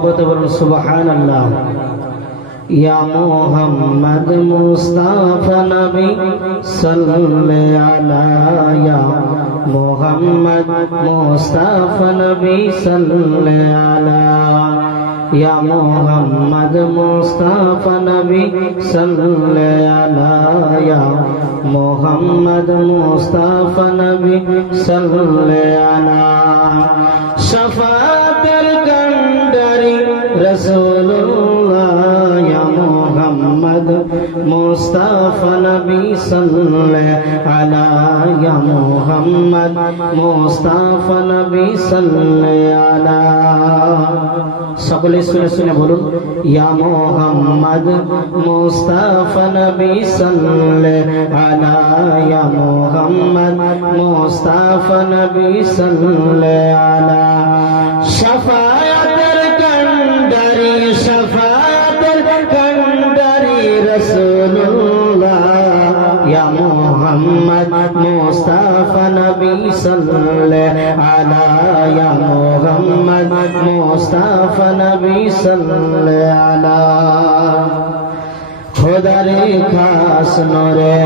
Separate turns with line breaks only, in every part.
মহব্বতে বলুন সুবাহান আল্লাহ ইয়া মোহাম্মদ মুস্তাফা নবী সাল্লে আলা ইয়া মোহাম্মদ মুস্তাফা নবী সাল্লে আলা ইয়া মোহাম্মদ মুস্তাফা নবী সাল্লে আলা ইয়া মোহাম্মদ মুস্তাফা নবী সাল্লে আলা শফাতের গন্ডারি রসুল্লাহ ইয়া মোহাম্মদ মুস্তাফা নবী সাল্লে আলা ইয়া মোহাম্মদ মুস্তাফা নবী সাল্লে আলা সকলে শুনে শুনে বলুন মোহাম্মদ মুস্তাফা নবী সাল্লে আলা মোহাম্মদ মুস্তাফা নবী সাল্লে আলা শাফায়াতের খোদারে খাস নরে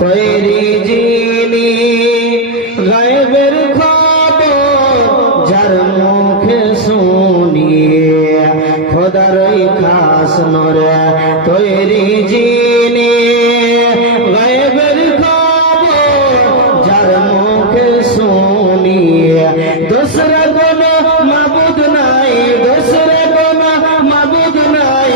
তৈরি জিনি গায়েবের খবর যার মুখে শুনিয়ে খোদারে খাস নরে তৈরি জিনি দোসরা কোনো মাবুদ নাই, দোসরা কোনো মাবুদ নাই।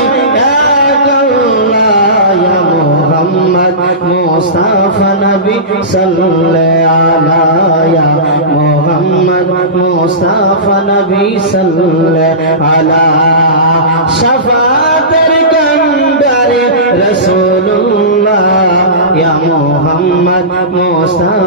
মুহাম্মদ, মুস্তাফা নবী সাল্লে আলা ইয়া মুহাম্মদ, মুস্তাফা নবী সাল্লে আলা। গন্ডারে রাসূলুল্লাহ ইয়া মুস্তাফা